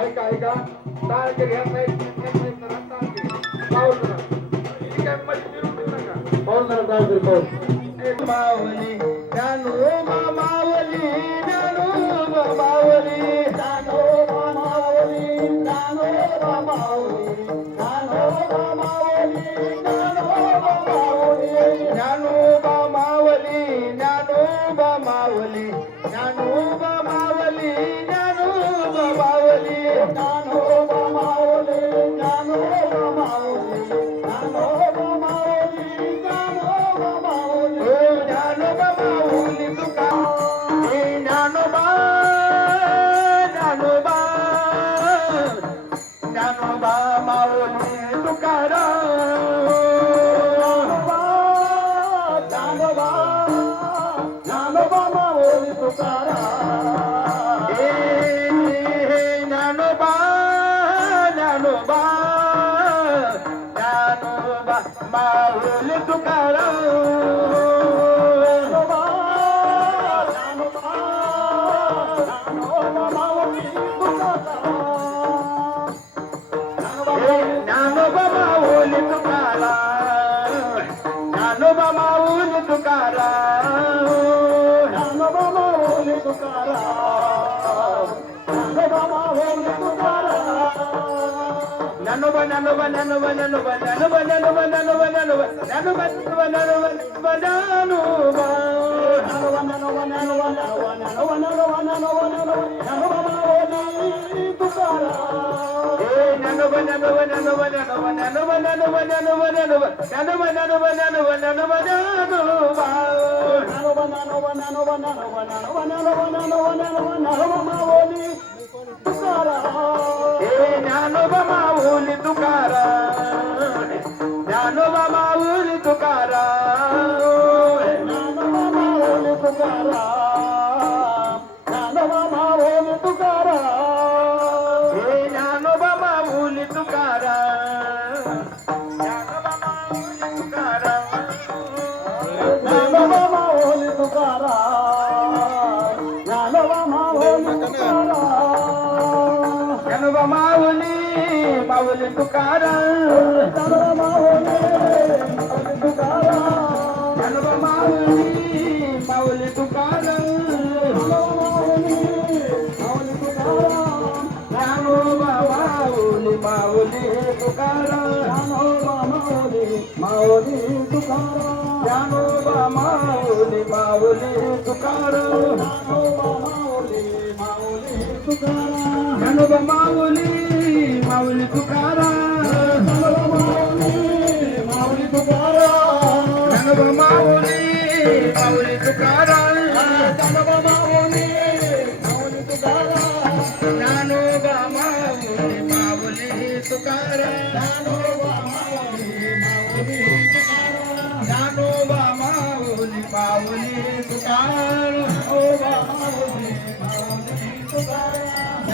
ऐका ऐका तार के घ्या मावली जानो मावली जानो मावली जानो मावली जानो मावली जानो मावली जानो मावली माहौल तुकारा नानो बाबा ओली तुकारा नानो बाबा Oh, ఎందుకారా నానవమా ఓ ఎందుకారా ఏ నానవమా ఓ ఎందుకారా నానవమా ఓ ఎందుకారా నానవమా ఓ ఎందుకారా నానవమా ఓలి మౌలి మావుని మావుని తుకారా జ్ఞానోబా మావుని మావుని తుకారా మావుని మావుని తుకారా జ్ఞానోబా మావుని మావుని తుకారా మావుని మావుని